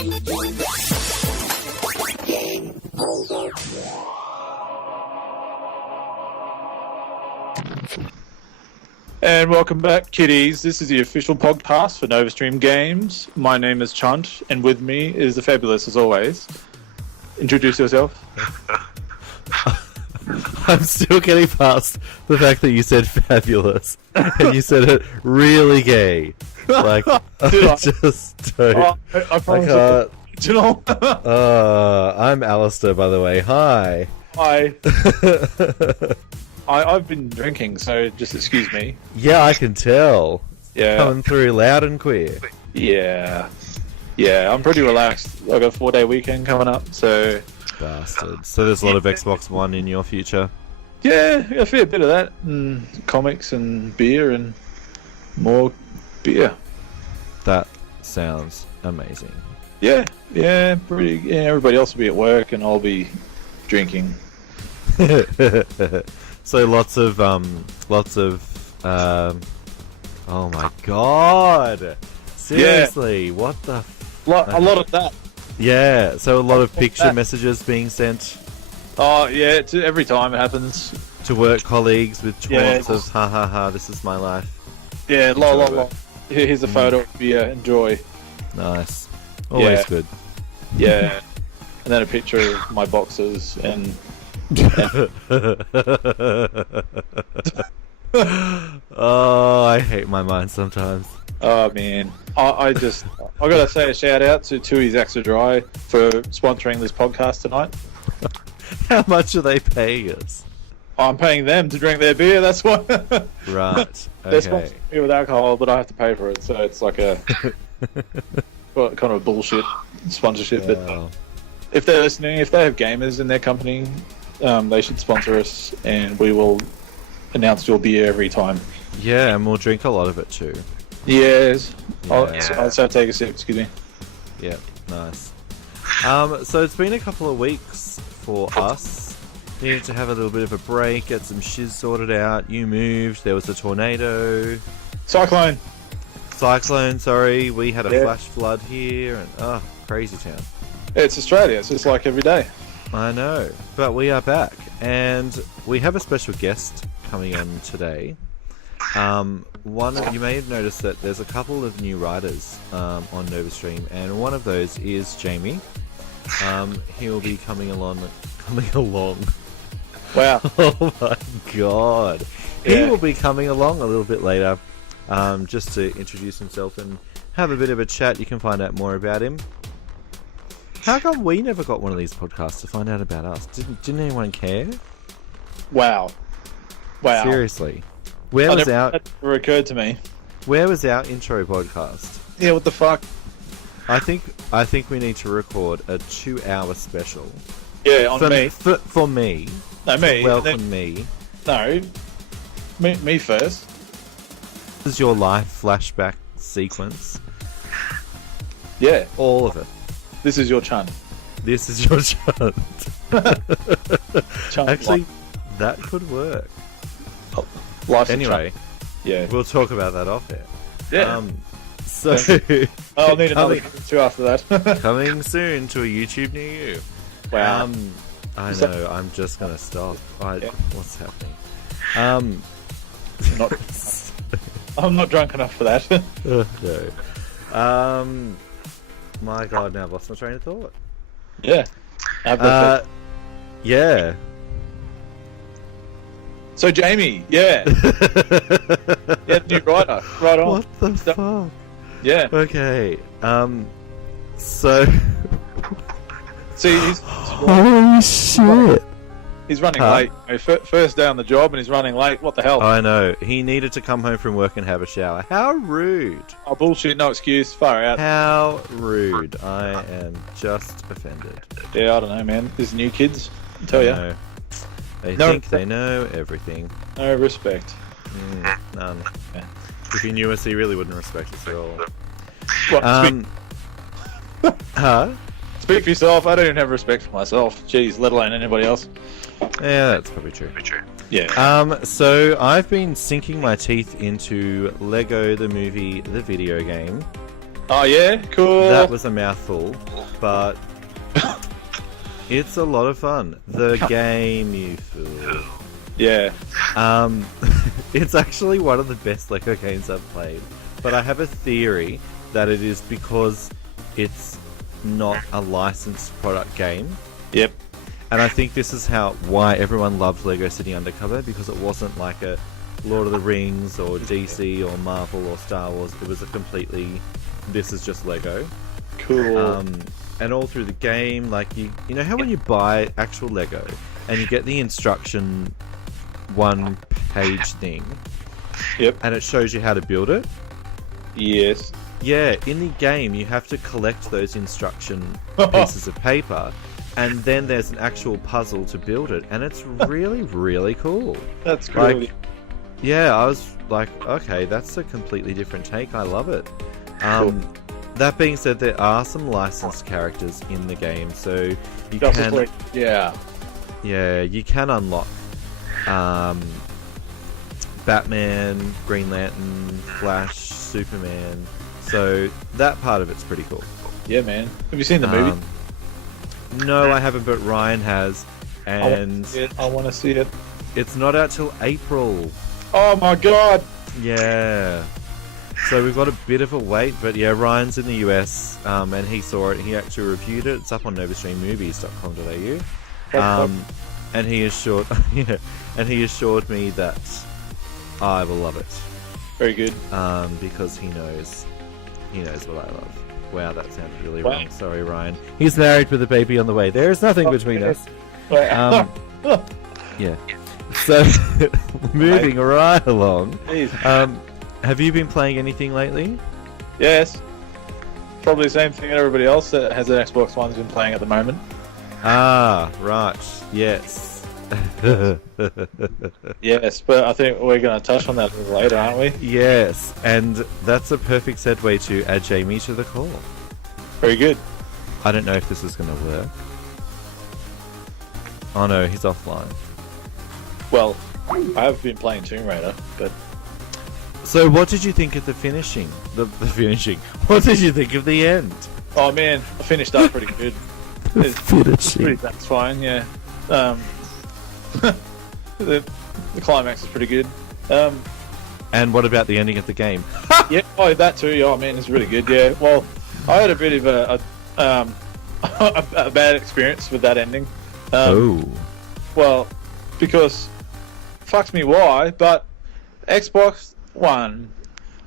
And welcome back, kiddies. This is the official podcast for NovaStream Games. My name is Chunt, and with me is the fabulous, as always. Introduce yourself. I'm still getting past the fact that you said fabulous, and you said it really gay. Like, I just don't. I promise. I'm Alaisdair, by the way. Hi. Hi. I've been drinking, so just excuse me. Yeah, I can tell. Yeah. Coming through loud and clear. Yeah. Yeah, I'm pretty relaxed. I've got a 4-day weekend coming up, so... Bastard. So there's a lot of Xbox One in your future? Yeah, a fair bit of that. And comics and beer and more beer. That sounds amazing. Yeah, pretty... Yeah, everybody else will be at work and I'll be drinking. So lots of oh my god, seriously, yeah. What the a lot of that. Yeah, so a lot of picture messages being sent. Oh yeah, it's every time it happens. To work colleagues with taunts of ha ha ha, this is my life. Yeah, lol. Here's a photo of beer, enjoy. Nice. Always good. Yeah. And then a picture of my boxes and oh, I hate my mind sometimes. Oh man, I gotta say a shout out to Tui's Extra Dry for sponsoring this podcast tonight. How much are they paying us? I'm paying them to drink their beer. That's why. Right. They're sponsoring me with alcohol, but I have to pay for it. So it's like a kind of a bullshit sponsorship. Wow. But if they're listening, if they have gamers in their company, they should sponsor us, and we will announce your beer every time. Yeah, and we'll drink a lot of it too. Yes. Yeah. I'll have to take a sip. Excuse me. Yeah, nice. So it's been a couple of weeks for us. Needed to have a little bit of a break, get some shiz sorted out. You moved. There was a tornado. Cyclone, sorry. We had a flash flood here, and crazy town. It's Australia. It's just like every day. I know, but we are back, and we have a special guest coming on today. You may have noticed that there's a couple of new writers on NovaStream, and one of those is Jamie. He'll be coming along. Wow! Oh my god! Yeah. He will be coming along a little bit later, just to introduce himself and have a bit of a chat. You can find out more about him. How come we never got one of these podcasts to find out about us? Didn't anyone care? Wow. Seriously. That never occurred to me. Where was our intro podcast? Yeah, what the fuck? I think we need to record a 2-hour special. Yeah, on me. For me. No, me. Welcome me. No. Me first. This is your life flashback sequence. Yeah. All of it. This is your Chunt. This is your Chunt. Chunt. Actually, that could work. Anyway, yeah, we'll talk about that off air. Yeah. So I'll need another 2 after that. Coming soon to a YouTube near you. Wow. I know. I'm just gonna stop. What's happening? I'm not drunk enough for that. No. My God, now I've lost my train of thought. Yeah. Yeah. So Jamie, yeah, new writer, right on. What the fuck? Yeah. Okay. So. See, he's holy shit. He's running late. First day on the job and he's running late. What the hell? I know. He needed to come home from work and have a shower. How rude. Oh, bullshit. No excuse. Far out. How rude. I am just offended. Yeah, I don't know, man. These new kids, I tell you. They think they know everything. No respect. None. Yeah. If he knew us, he really wouldn't respect us at all. Huh? Speak for yourself. I don't even have respect for myself. Jeez, let alone anybody else. Yeah, that's probably true. Yeah. So I've been sinking my teeth into Lego the Movie, the video game. Oh yeah, cool. That was a mouthful, but it's a lot of fun. The game, you fool. Yeah. It's actually one of the best Lego games I've played, but I have a theory that it is because it's not a licensed product game. Yep. And I think this is why everyone loved Lego City Undercover, because it wasn't like a Lord of the Rings or DC or Marvel or Star Wars. It was a completely, this is just Lego. Cool. And all through the game, like you know how when you buy actual Lego and you get the instruction one-page thing, Yep. and it shows you how to build it. Yes. Yeah, in the game you have to collect those instruction pieces of paper, and then there's an actual puzzle to build it, and it's really, really cool. That's cool. Like, yeah, I was like, okay, that's a completely different take. I love it. Cool. That being said, there are some licensed characters in the game, so you Justice can, League. Yeah. yeah, you can unlock Batman, Green Lantern, Flash, Superman. So that part of it's pretty cool. Yeah, man. Have you seen the movie? No, I haven't, but Ryan has, and I want to see it. it's not out till April. Oh my god. Yeah. So we've got a bit of a wait, but yeah, Ryan's in the US, and he saw it. He actually reviewed it. It's up on novastreammovies.com.au. And he assured, yeah, and he assured me that I will love it. Very good. Because he knows what I love. Wow, that sounded really Wow. wrong. Sorry, Ryan. He's married with a baby on the way. There is nothing between us. Yeah. So, moving right along. Jeez. Have you been playing anything lately? Yes. Probably the same thing that everybody else that has an Xbox One's been playing at the moment. Ah, right. Yes. Yes, but I think we're going to touch on that a little later, aren't we? Yes, and that's a perfect segue to add Jamie to the call. Very good. I don't know if this is going to work. Oh no, he's offline. Well, I have been playing Tomb Raider, but So what did you think of the finishing? The finishing. What did you think of the end? oh man, I finished up pretty good. It's pretty satisfying, yeah. The climax is pretty good. And what about the ending of the game? Yeah, oh, that too. Oh man, it's really good. Yeah. Well, I had a bit of a bad experience with that ending. Well, because fucks me why, but Xbox One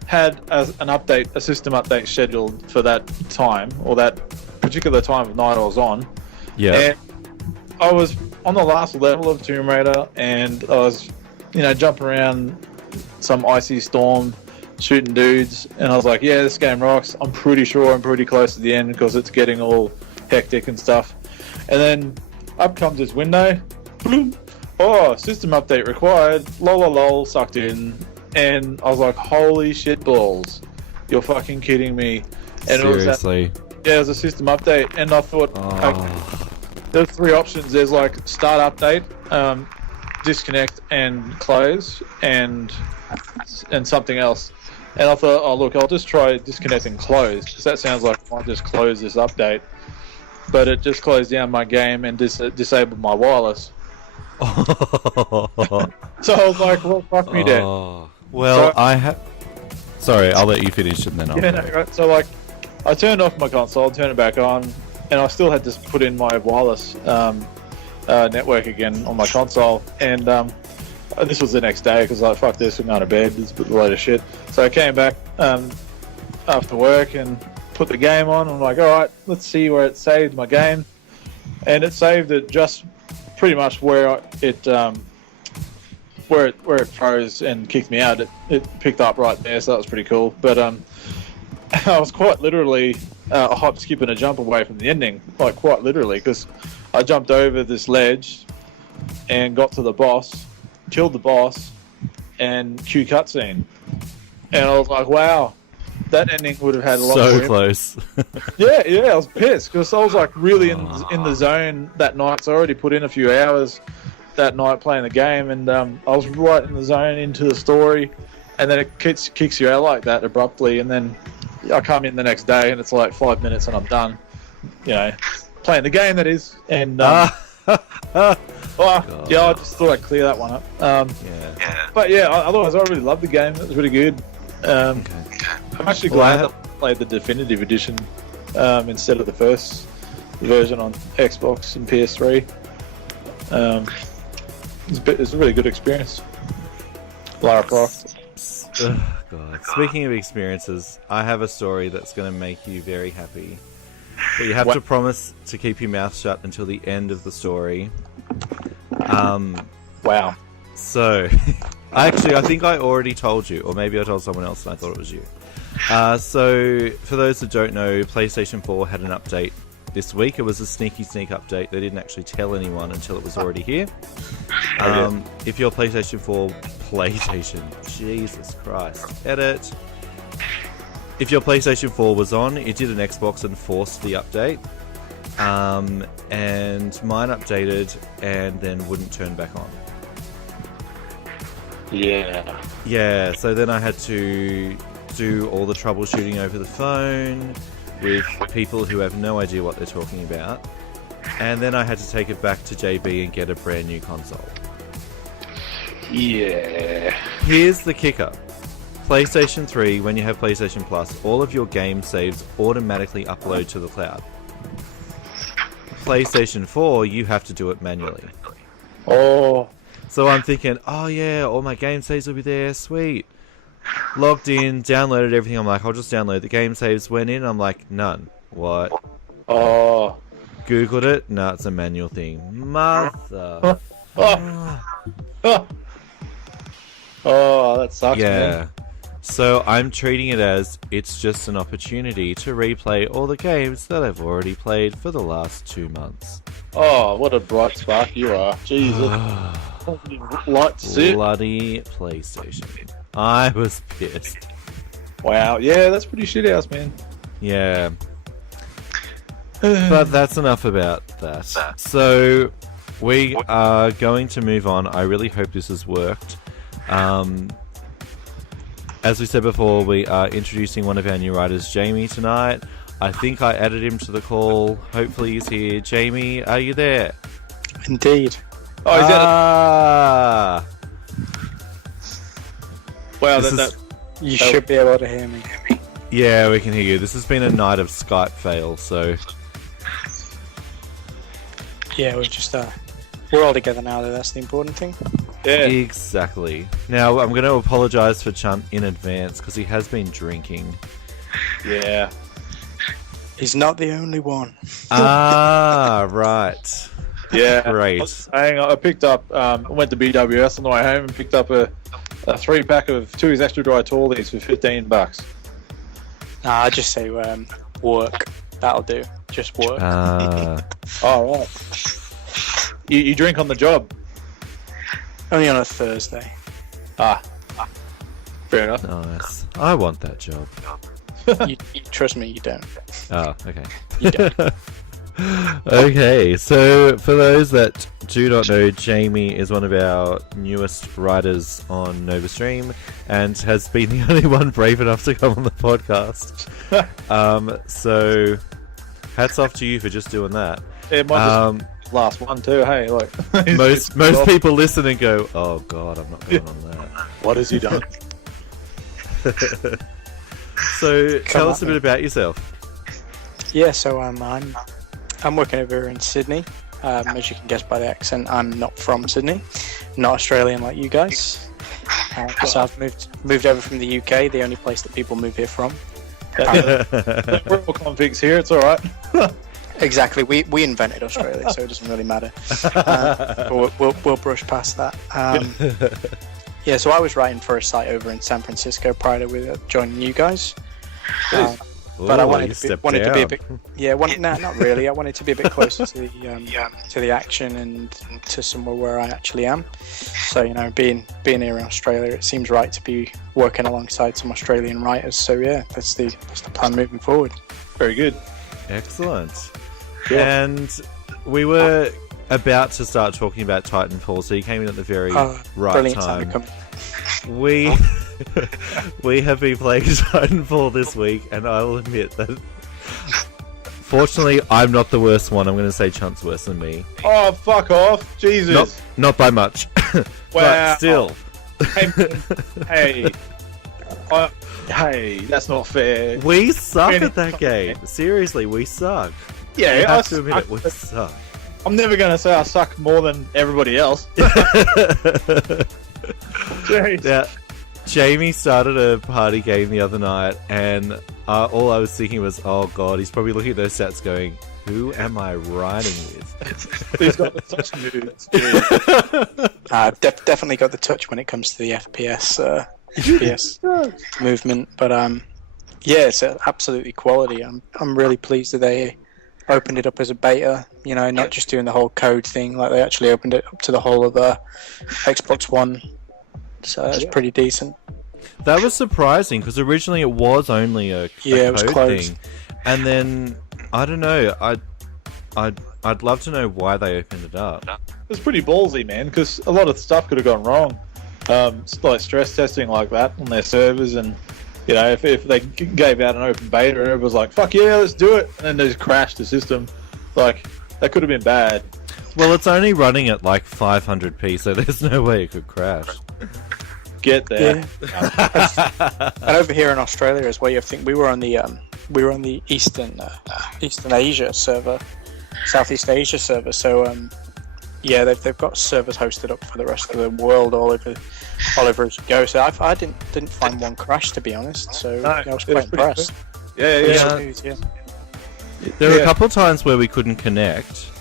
had an update, a system update scheduled for that time, or that particular time of night I was on. Yeah. And I was on the last level of Tomb Raider, and I was, jumping around some icy storm, shooting dudes, and I was like, yeah, this game rocks. I'm pretty sure I'm pretty close to the end because it's getting all hectic and stuff. And then up comes this window. Bloom. Oh, system update required. Lol, sucked in. And I was like, holy shit balls. You're fucking kidding me. And Seriously? it was a system update. And I thought, there's three options. There's like start update, disconnect and close, and something else. And I thought, oh look, I'll just try disconnect and close, because that sounds like I might just close this update. But it just closed down my game and disabled my wireless. So I was like, well, fuck me dead. Well, So- I have... Sorry, I'll let you finish and then I'll... Yeah, no, right. So like, I turned off my console, turned it back on, and I still had to put in my wireless network again on my console. And this was the next day because I was like, fuck this, I'm going to bed. This is a load of shit. So I came back after work and put the game on. I'm like, all right, let's see where it saved my game. And it saved it just pretty much where it froze and kicked me out. It picked up right there, so that was pretty cool. But I was quite literally a hop, skip, and a jump away from the ending, like quite literally, because I jumped over this ledge and got to the boss, killed the boss, and cue cutscene. And I was like, wow, that ending would have had a lot more So close. Yeah, I was pissed because I was like really in the zone that night. So I already put in a few hours that night playing the game, and I was right in the zone into the story, and then it kicks you out like that abruptly, and then I come in the next day and it's like 5 minutes and I'm done. You know, playing the game that is. And I just thought I'd clear that one up. But yeah, otherwise I really loved the game. It was really good. I'm actually glad that I played the definitive edition instead of the first version on Xbox and PS3. It's a really good experience. Lara Croft. Oh, God. Speaking of experiences, I have a story that's going to make you very happy. But you have to promise to keep your mouth shut until the end of the story. Wow. So, I think I already told you, or maybe I told someone else and I thought it was you. So, for those that don't know, PlayStation 4 had an update this week. It was a sneak update. They didn't actually tell anyone until it was already here. If your PlayStation 4... Jesus Christ. Edit. If your PlayStation 4 was on, it did an Xbox and forced the update. And mine updated and then wouldn't turn back on. Yeah, so then I had to do all the troubleshooting over the phone with people who have no idea what they're talking about. And then I had to take it back to JB and get a brand new console. Yeah. Here's the kicker. PlayStation 3, when you have PlayStation Plus, all of your game saves automatically upload to the cloud. PlayStation 4, you have to do it manually. Oh. So I'm thinking, oh yeah, all my game saves will be there, sweet. Logged in, downloaded everything, I'm like, I'll just download the game saves. Went in, I'm like, none. What? Oh. Googled it, no, it's a manual thing. Mother. Oh, that sucks, man. So I'm treating it as it's just an opportunity to replay all the games that I've already played for the last 2 months. Oh, what a bright spark you are. Jesus. Light to see it. Bloody PlayStation. I was pissed. Wow, yeah, that's pretty shit house, man. Yeah. But that's enough about that. So we are going to move on. I really hope this has worked. As we said before, we are introducing one of our new writers, Jamie, tonight. I think I added him to the call. Hopefully he's here. Jamie, are you there? Indeed. Oh, is that Wow, you should be able to hear me. Yeah, we can hear you. This has been a night of Skype fail, so... Yeah, we're all together now, though. That's the important thing. Yeah. Exactly. Now, I'm going to apologise for Chunt in advance, because he has been drinking. Yeah. He's not the only one. Right. Yeah. Great. I picked up, I went to BWS on the way home and picked up a 3-pack of Tui's extra dry tallies for $15. Nah, I just say work. That'll do. Just work. Oh, right. You drink on the job? Only on a Thursday. Fair enough. Nice. I want that job. you trust me, you don't. Oh, okay. You don't. Okay, so for those that do not know, Jamie is one of our newest writers on NovaStream and has been the only one brave enough to come on the podcast. So hats off to you for just doing that. Yeah, might just last one too. Hey, like most people listen and go, "Oh God, I'm not going on that." What has he done? So tell us a bit about yourself. Yeah, so I'm working over here in Sydney. As you can guess by the accent, I'm not from Sydney, not Australian like you guys. So I've moved over from the UK, the only place that people move here from. We're all convicts here. It's all right. Exactly. We invented Australia, so it doesn't really matter. But we'll brush past that. Yeah, so I was writing for a site over in San Francisco prior to joining you guys. But I wanted to be a bit. Yeah, not really. I wanted to be a bit closer to the action and to somewhere where I actually am. So being here in Australia, it seems right to be working alongside some Australian writers. So yeah, that's the plan moving forward. Very good. Excellent. Yeah. And we were about to start talking about Titanfall, so you came in at the very right brilliant time. to come. We We have been playing Titanfall this week, and I will admit that. Fortunately, I'm not the worst one. I'm going to say Chunt's worse than me. Oh, fuck off. Jesus. Not by much. Wow. But still. Hey. Hey, that's not fair. We suck at that game. Seriously, we suck. Yeah, You have to admit it, we suck. I'm never going to say I suck more than everybody else. Jeez. Yeah. Jamie started a party game the other night, and all I was thinking was, oh god, he's probably looking at those stats going, who am I riding with? He's got such moods. Definitely got the touch when it comes to the FPS movement, but yeah, it's absolutely quality. I'm really pleased that they opened it up as a beta, you know, not just doing the whole code thing, like they actually opened it up to the whole of the Xbox One. So it's pretty decent. That was surprising because originally it was only a it was code closed. thing, and then I don't know. I'd love to know why they opened it up. It was pretty ballsy, man, because a lot of stuff could have gone wrong. Like stress testing like that on their servers, and you know, if they gave out an open beta and everyone was like, "Fuck yeah, let's do it," and then they just crashed the system, like that could have been bad. Well, it's only running at like 500p, so there's no way it could crash. Get there. Yeah. And over here in Australia as well, you think we were on the Eastern Asia server, Southeast Asia server. So yeah, they've got servers hosted up for the rest of the world all over as you go. So I didn't find one crash, to be honest. So No, I was quite impressed. Yeah. Yeah. There were a couple of times where we couldn't connect.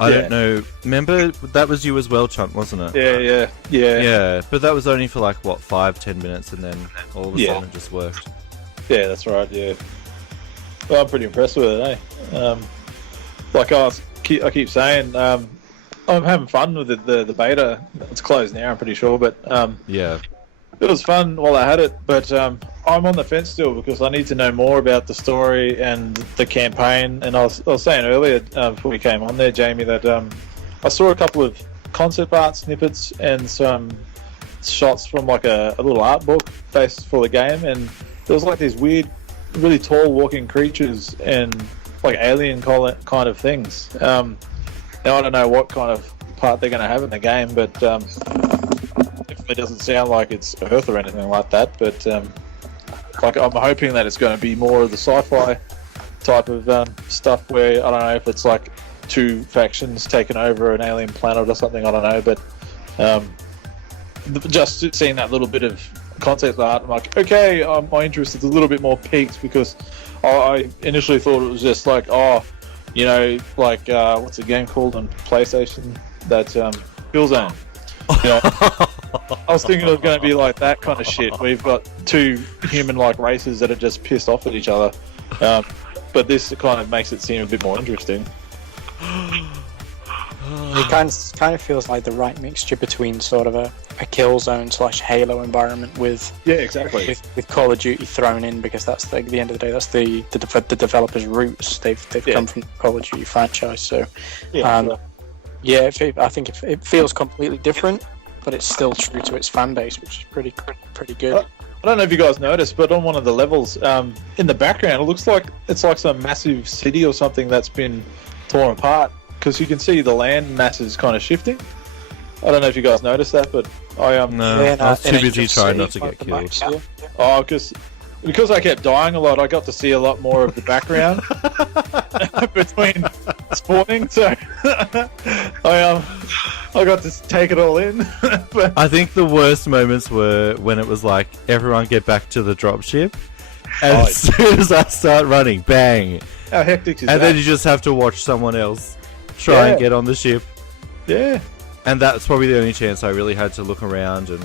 I don't know. Remember, that was you as well, Chunt, wasn't it? Yeah. Yeah, but that was only for like, what, 5-10 minutes, and then all of a sudden it just worked. Yeah, that's right. Yeah. Well, I'm pretty impressed with it, eh? Like I keep saying, I'm having fun with the beta. It's closed now, I'm pretty sure, but Yeah. it was fun while I had it. But I'm on the fence still because I need to know more about the story and the campaign. And I was saying earlier before we came on there, Jamie, that I saw a couple of concept art snippets and some shots from like a little art book based for the game, and there was like these weird, really tall walking creatures and like alien kind of things. Now I don't know what kind of part they're going to have in the game, but it doesn't sound like it's Earth or anything like that. But like I'm hoping that it's going to be more of the sci-fi type of stuff where I don't know if it's like two factions taking over an alien planet or something. I don't know, but just seeing that little bit of concept art, I'm like, okay, my interest is a little bit more piqued because I initially thought it was just like, you know, like what's the game called on PlayStation? That Killzone. You know, I was thinking it was going to be like that kind of shit, where you've got two human-like races that are just pissed off at each other. But this kind of makes it seem a bit more interesting. It kind of feels like the right mixture between sort of a Killzone / Halo environment with exactly with Call of Duty thrown in, because that's at the end of the day that's the developers' roots. They've come from the Call of Duty franchise. So I think it feels completely different, but it's still true to its fan base, which is pretty good. I don't know if you guys noticed, but on one of the levels, in the background, it looks like it's like some massive city or something that's been torn apart, because you can see the land masses kind of shifting. I don't know if you guys noticed that, but I was too busy trying not to get killed. Oh, because I kept dying a lot, I got to see a lot more of the background between spawning. So I got to take it all in. But I think the worst moments were when it was like, everyone get back to the dropship, and as soon as I start running, bang! How hectic is and that? then you just have to watch someone else try and get on the ship. Yeah. And that's probably the only chance I really had to look around, and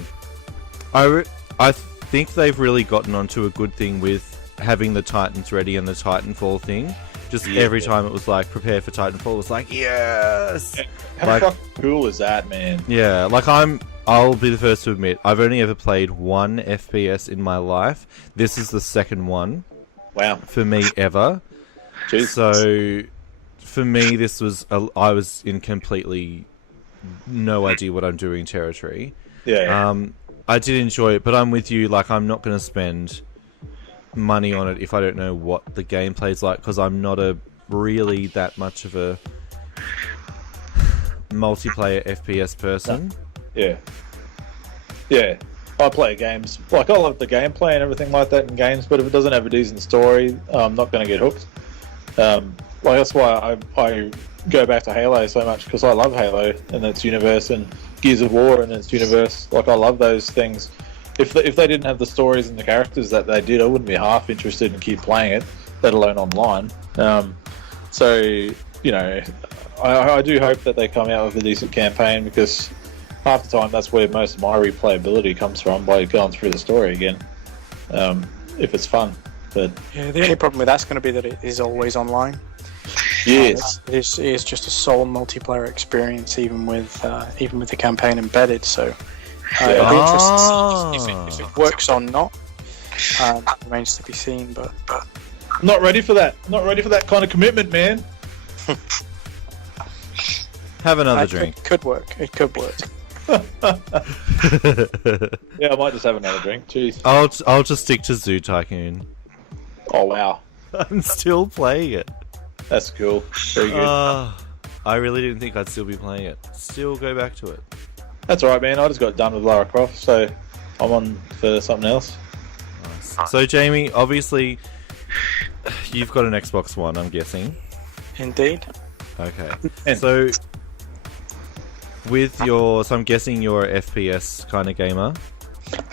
I think they've really gotten onto a good thing with having the Titans ready and the Titanfall thing. Just every time it was like, prepare for Titanfall, it was like, yes! How fucking cool is that, man? Yeah, like I'll be the first to admit, I've only ever played one FPS in my life. This is the second one. Wow. For me ever. Jesus. So, for me, this was, I was in completely no idea what I'm doing territory. Yeah. I did enjoy it, but I'm with you. Like, I'm not going to spend money on it if I don't know what the gameplay's like, because I'm not really that much of a multiplayer FPS person. Yeah. Yeah. I play games. Like, I love the gameplay and everything like that in games, but if it doesn't have a decent story, I'm not going to get hooked. Like, that's why I go back to Halo so much, because I love Halo and its universe, and Gears of War and its universe. Like, I love those things. If they didn't have the stories and the characters that they did, I wouldn't be half interested in keep playing it, let alone online. So, you know, I do hope that they come out with a decent campaign, because half the time that's where most of my replayability comes from, by going through the story again, if it's fun. But yeah, the only problem with that's going to be that it is always online. yes, It is just a sole multiplayer experience, even with the campaign embedded. So it'll be interesting to see if it works or not. Remains to be seen. But I'm not ready for that. Not ready for that kind of commitment, man. Have another drink. It could work. It could work. Yeah, I might just have another drink. Jeez. I'll just stick to Zoo Tycoon. Oh wow, I'm still playing it. that's cool. Very good. I really didn't think I'd still be playing it. Still go back to it. That's alright, man. I just got done with Lara Croft, so I'm on for something else. Nice. So, Jamie, obviously, you've got an Xbox One, I'm guessing. Indeed. Okay. And- So, I'm guessing you're a FPS kind of gamer.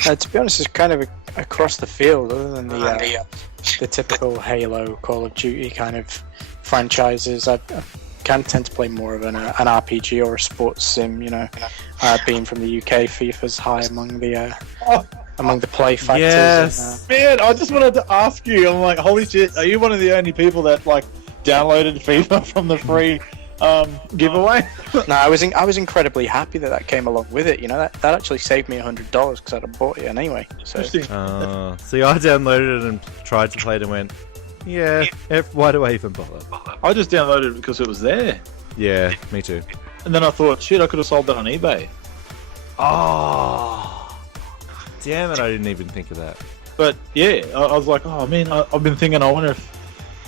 To be honest, it's kind of across the field, other than the typical Halo, Call of Duty kind of franchises. I can tend to play more of an RPG or a sports sim. You know, being from the UK, FIFA's high among the play factors. Yes. Man, I just wanted to ask you. I'm like, holy shit! Are you one of the only people that like downloaded FIFA from the free giveaway? No, I was incredibly happy that came along with it. You know, that actually saved me $100 because I'd have bought it anyway. So See, I downloaded it and tried to play it and went, yeah, why do I even bother? I just downloaded it because it was there, Yeah, me too. and then I thought, shit, I could have sold that on eBay. Oh, damn it! I didn't even think of that. But yeah, I was like, oh man, I've been thinking, I wonder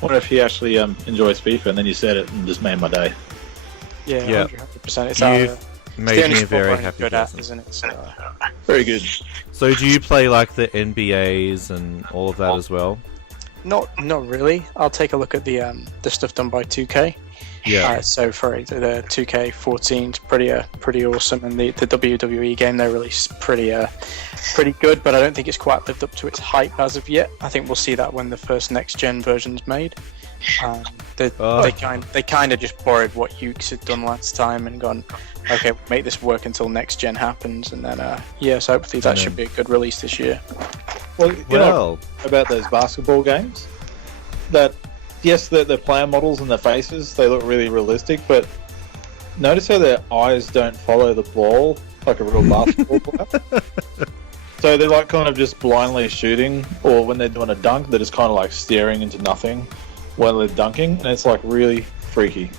if he actually enjoys FIFA, and then you said it and just made my day. yeah, 100%. It's You've the made only me a sport very I'm happy good at, person. isn't it? So, Very good. So, do you play like the NBAs and all of that as well? not really. I'll take a look at the stuff done by 2K. Yeah. So for the 2K14 is pretty awesome, and the WWE game they released pretty good, but I don't think it's quite lived up to its hype as of yet. I think we'll see that when the first next gen version's made. They kind of just borrowed what Ukes had done last time and gone, okay, we'll make this work until next gen happens, and then so hopefully that should be a good release this year. Well, you know about those basketball games, that yes, the player models and their faces, they look really realistic, but notice how their eyes don't follow the ball like a real basketball player. So they're like kind of just blindly shooting, or when they're doing a dunk, they're just kind of like staring into nothing while they're dunking, and it's like really freaky.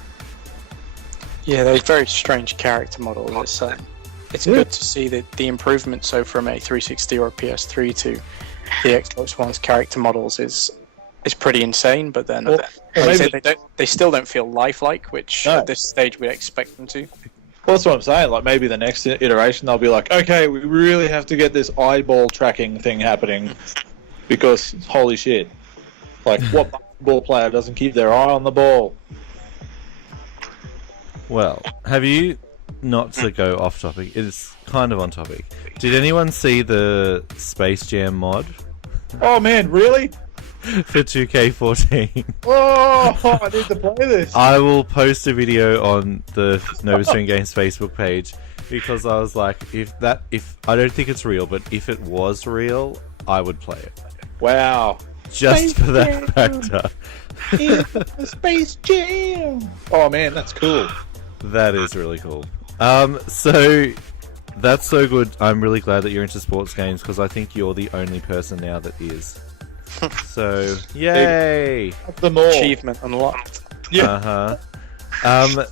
Yeah, they're very strange character models. It's good to see the improvement. So from a 360 or a PS3 to the Xbox One's character models is pretty insane. But then they still don't feel lifelike, which at this stage we'd expect them to. Well, that's what I'm saying. Like maybe the next iteration they'll be like, okay, we really have to get this eyeball tracking thing happening, because holy shit, like what basketball player doesn't keep their eye on the ball? Well, have you, not to go off topic, it's kind of on topic. Did anyone see the Space Jam mod Oh man, really? for 2K14? Oh, I need to play this. I will post a video on the Nova Stream Games Facebook page, because I was like, if I don't think it's real, but if it was real, I would play it. Wow. Just for that factor. Space Jam. Oh man, that's cool. That is really cool. So that's so good. I'm really glad that you're into sports games, because I think you're the only person now that is. So yay! Them all. Achievement unlocked. Yeah.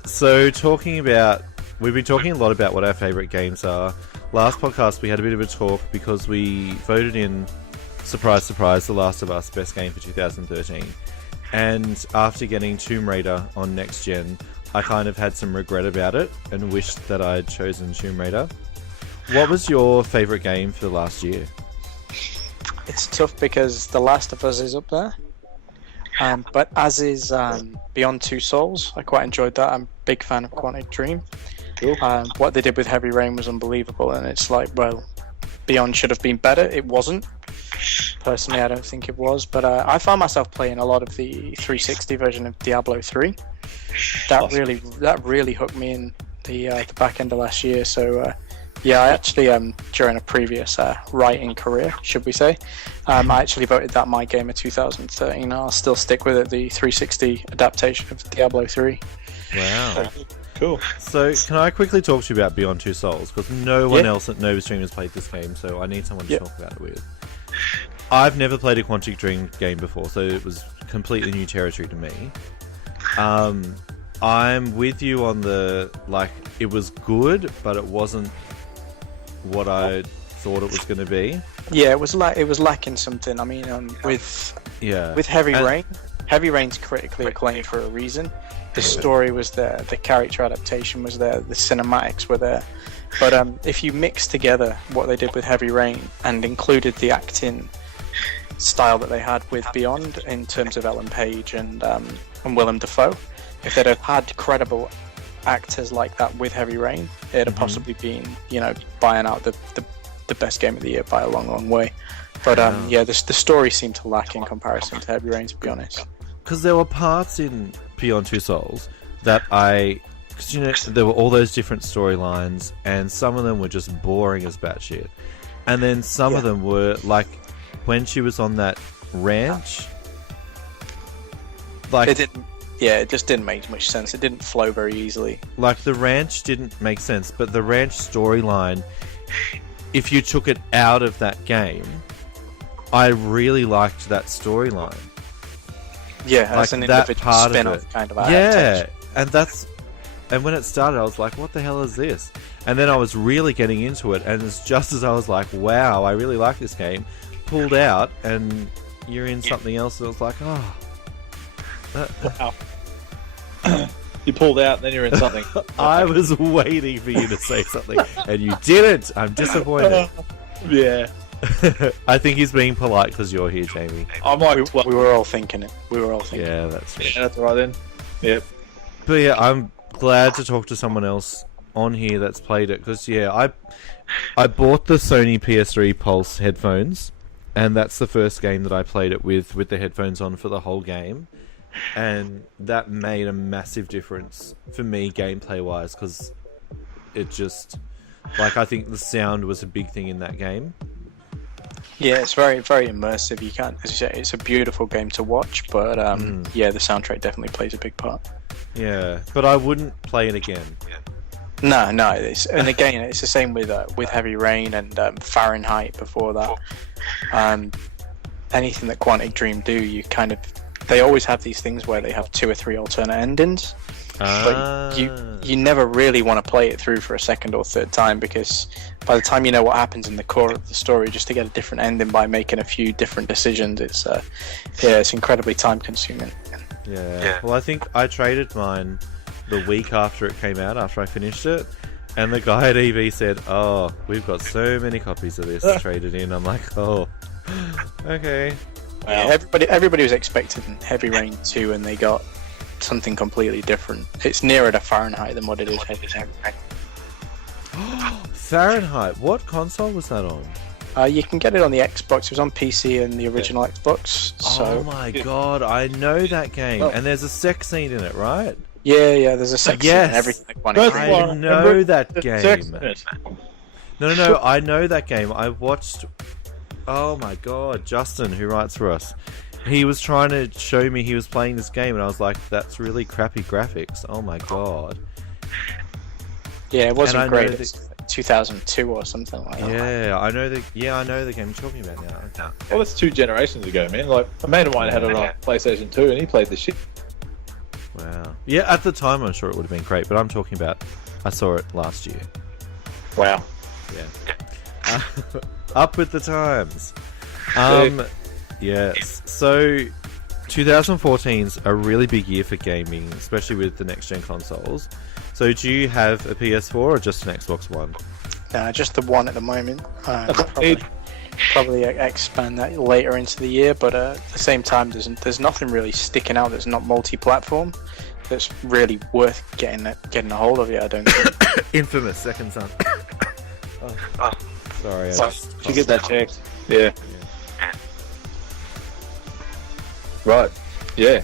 So we've been talking a lot about what our favorite games are. last podcast we had a bit of a talk because we voted in, surprise, surprise, The Last of Us best game for 2013. And after getting Tomb Raider on next gen, I kind of had some regret about it and wished that I'd chosen Tomb Raider. What was your favourite game for the last year? It's tough because The Last of Us is up there. But as is Beyond Two Souls. I quite enjoyed that. I'm a big fan of Quantic Dream. Cool. What they did with Heavy Rain was unbelievable, and it's like, well, Beyond should have been better. It wasn't. Personally, I don't think it was, but I found myself playing a lot of the 360 version of Diablo 3. That really hooked me in the back end of last year. So yeah, I actually during a previous writing career, should we say, I actually voted that my game of 2013. I'll still stick with it. The 360 adaptation of Diablo 3. Wow. Cool. So, can I quickly talk to you about Beyond Two Souls? Because no one else at NovaStream has played this game, so I need someone to talk about it with. I've never played a Quantic Dream game before, so it was completely new territory to me. I'm with you on the, like, it was good, but it wasn't what I thought it was going to be. Yeah, it was lacking something. I mean, with Heavy Rain. Heavy Rain's critically acclaimed for a reason. The story was there, the character adaptation was there, the cinematics were there. But if you mix together what they did with Heavy Rain and included the acting style that they had with Beyond in terms of Ellen Page and Willem Dafoe, if they'd have had credible actors like that with Heavy Rain, it'd have possibly been, buying out the best game of the year by a long, long way. But the story seemed to lack in comparison to Heavy Rain, to be honest. Because there were parts in Beyond Two Souls that because there were all those different storylines, and some of them were just boring as batshit, and then some of them were like when she was on that ranch, like it just didn't make much sense. It didn't flow very easily. Like the ranch didn't make sense, but the ranch storyline, if you took it out of that game, I really liked that storyline. Yeah, like as an that individual part spin-off kind of adaptation. And when it started, I was like, what the hell is this? And then I was really getting into it, and it's just as I was like, wow, I really like this game, pulled out, and you're in something else, and I was like, oh. Wow. You pulled out, and then you're in something. I was waiting for you to say something, and you didn't. I'm disappointed. Yeah. I think he's being polite because you're here, Jamie. I'm like, we were all thinking it. Yeah, that's right. Yeah, that's right then. Yep. But yeah, I'm glad to talk to someone else on here that's played it, because I bought the Sony PS3 Pulse headphones, and that's the first game that I played it with the headphones on for the whole game, and that made a massive difference for me gameplay wise, because it just, like, I think the sound was a big thing in that game. Yeah, it's very, very immersive. You can't, as you say, it's a beautiful game to watch, but yeah, the soundtrack definitely plays a big part. Yeah, but I wouldn't play it again. No, and again, it's the same with Heavy Rain and Fahrenheit before that. Anything that Quantic Dream do, they always have these things where they have 2 or 3 alternate endings. But you never really want to play it through for a second or third time, because by the time you know what happens in the core of the story, just to get a different ending by making a few different decisions, it's incredibly time consuming. Yeah. Well, I think I traded mine the week after it came out, after I finished it, and the guy at EV said, "Oh, we've got so many copies of this traded in." I'm like, "Oh, okay." Wow. Yeah, everybody was expecting Heavy Rain 2, and they got something completely different. It's nearer to Fahrenheit than what it is Heavy Rain. Fahrenheit, what console was that on? You can get it on the Xbox. It was on PC and the original Xbox. So. Oh my god, I know that game. And there's a sex scene in it, right? Yeah, there's a sex scene and everything. I know that game. No, I know that game. I watched... Oh my god, Justin, who writes for us, he was trying to show me he was playing this game, and I was like, that's really crappy graphics. Oh my god. Yeah, it wasn't great. It's 2002 or something like that. Yeah, I know the game you're talking about now. Well, that's 2 generations ago, man. Like, a mate of mine had it on PlayStation 2, and he played the shit. Wow. Yeah, at the time I'm sure it would have been great, but I'm talking about, I saw it last year. Wow. Yeah. Up with the times. Yes. So 2014's a really big year for gaming, especially with the next gen consoles. So do you have a PS4 or just an Xbox One? Just the one at the moment. Probably expand that later into the year, but at the same time, there's nothing really sticking out that's not multi-platform that's really worth getting a hold of yet. I don't think. Infamous Second Son. Sorry. Should get that checked. Yeah. Right. Yeah.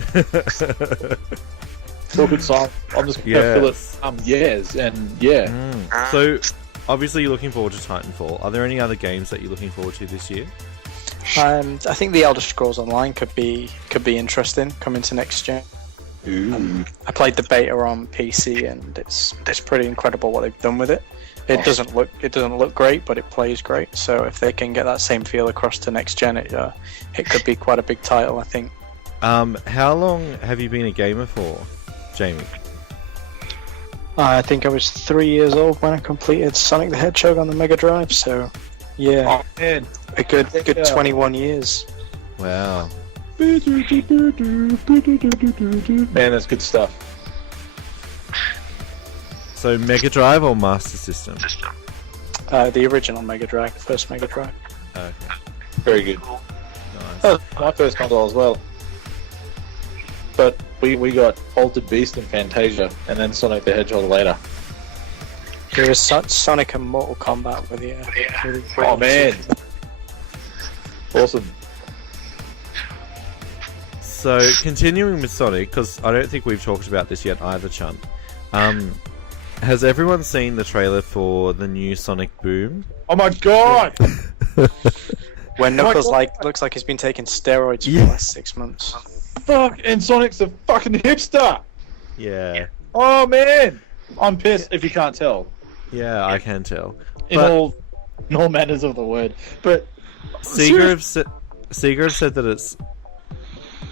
Still good song. I'm just gonna fill it. Yes, and yeah. So, obviously, you're looking forward to Titanfall. Are there any other games that you're looking forward to this year? I think the Elder Scrolls Online could be interesting coming to next gen. I played the beta on PC, and it's pretty incredible what they've done with it. It doesn't look great, but it plays great. So if they can get that same feel across to next gen, it could be quite a big title, I think. How long have you been a gamer for, Jamie? I think I was 3 years old when I completed Sonic the Hedgehog on the Mega Drive. So yeah, a good 21 years. Wow. Man, that's good stuff. So Mega Drive or Master System? The original Mega Drive, the first Mega Drive. Okay. Very good. Nice. That was my first console as well. But we got Altered Beast and Fantasia, and then Sonic the Hedgehog later. There was Sonic and Mortal Kombat with the. Oh man! Awesome. So continuing with Sonic, because I don't think we've talked about this yet either, Chunt. Has everyone seen the trailer for the new Sonic Boom? Oh my god! When Knuckles looks like he's been taking steroids for the last 6 months. Fuck! And Sonic's a fucking hipster. Yeah. Oh man! I'm pissed if you can't tell. Yeah, I can tell. In all manners of the word. But Sega have said that it's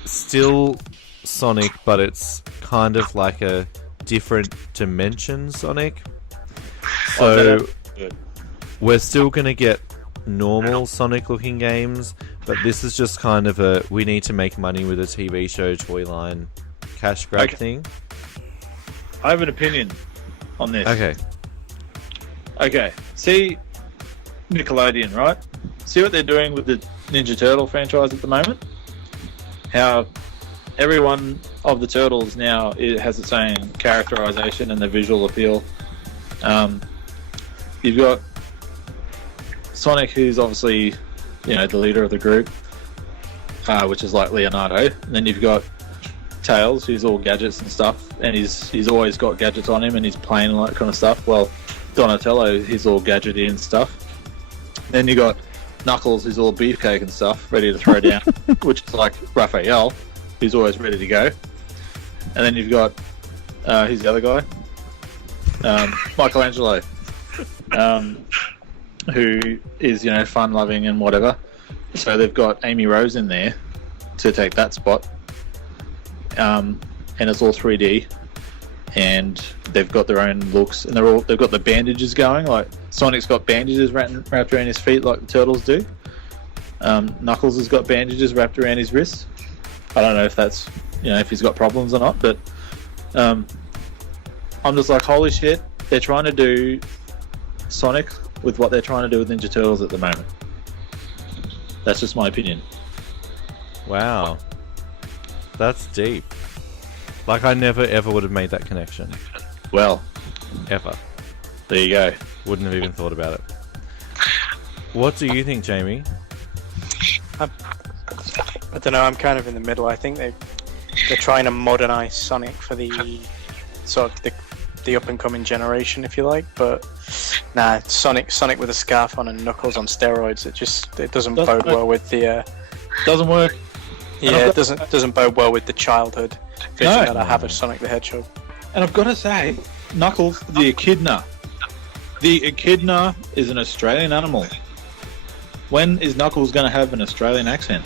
still Sonic, but it's kind of like a different dimension Sonic. So we're still going to get normal Sonic looking games, but this is just kind of a we need to make money with a TV show toy line cash grab thing. I have an opinion on this. Okay. See Nickelodeon, right? See what they're doing with the Ninja Turtle franchise at the moment? How every one of the turtles now has its own characterization and the visual appeal. You've got Sonic, who's obviously, the leader of the group, which is like Leonardo. And then you've got Tails, who's all gadgets and stuff, and he's always got gadgets on him, and he's playing and all that kind of stuff. Well, Donatello, he's all gadgety and stuff. Then you got Knuckles, who's all beefcake and stuff, ready to throw down, which is like Raphael, who's always ready to go. And then you've got who's the other guy? Michelangelo, who is fun-loving and whatever. So they've got Amy Rose in there to take that spot, and it's all 3D, and they've got their own looks, and they've got the bandages going. Like Sonic's got bandages wrapped around his feet, like the turtles do. Knuckles has got bandages wrapped around his wrists. I don't know if that's if he's got problems or not, but I'm just like, holy shit, they're trying to do Sonic with what they're trying to do with Ninja Turtles at the moment. That's just my opinion. Wow. That's deep. Like, I never ever would have made that connection. Well, ever. There you go. Wouldn't have even thought about it. What do you think, Jamie? I don't know, I'm kind of in the middle. I think they're trying to modernize Sonic for the sort of the up and coming generation, if you like, but nah, Sonic with a scarf on and Knuckles on steroids, it doesn't bode well with the doesn't work. Yeah, it doesn't bode well with the childhood vision that I have of Sonic the Hedgehog. And I've got to say, Knuckles, the echidna. The echidna is an Australian animal. When is Knuckles going to have an Australian accent?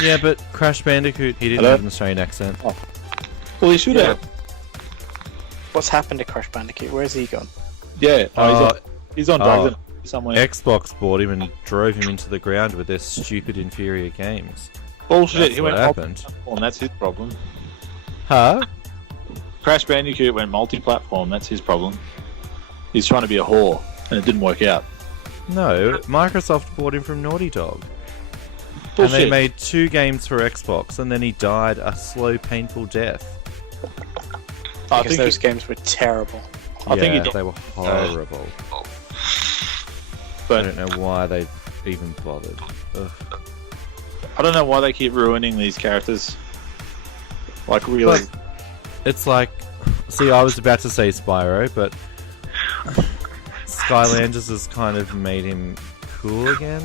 Yeah, but Crash Bandicoot, he didn't have an Australian accent. Oh. Well, he should have. What's happened to Crash Bandicoot? Where's he gone? Yeah, he's on drugs. somewhere. Xbox bought him and drove him into the ground with their stupid inferior games. Bullshit. That's He what went happened. multi-platform. That's his problem. Huh? Crash Bandicoot went multi-platform. That's his problem. He's trying to be a whore, and it didn't work out. No, Microsoft bought him from Naughty Dog. Bullshit. And they made 2 games for Xbox, and then he died a slow, painful death. I Because think those games were terrible. I think he Yeah, did. they were horrible. I But don't know why they even bothered. Ugh. I don't know why they keep ruining these characters. Like, really. But it's like, see, I was about to say Spyro, but Skylanders has kind of made him cool again.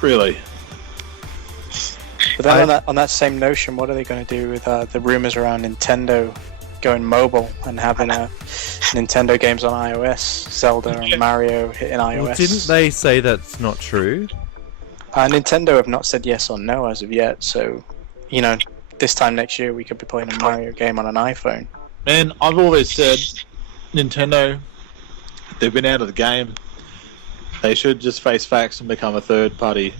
Really. But then on that same notion, what are they going to do with the rumors around Nintendo going mobile and having Nintendo games on iOS, Zelda and Mario hitting iOS? Well, didn't they say that's not true? Nintendo have not said yes or no as of yet, so, you know, this time next year we could be playing a Mario game on an iPhone. Man, I've always said Nintendo, they've been out of the game. They should just face facts and become a third-party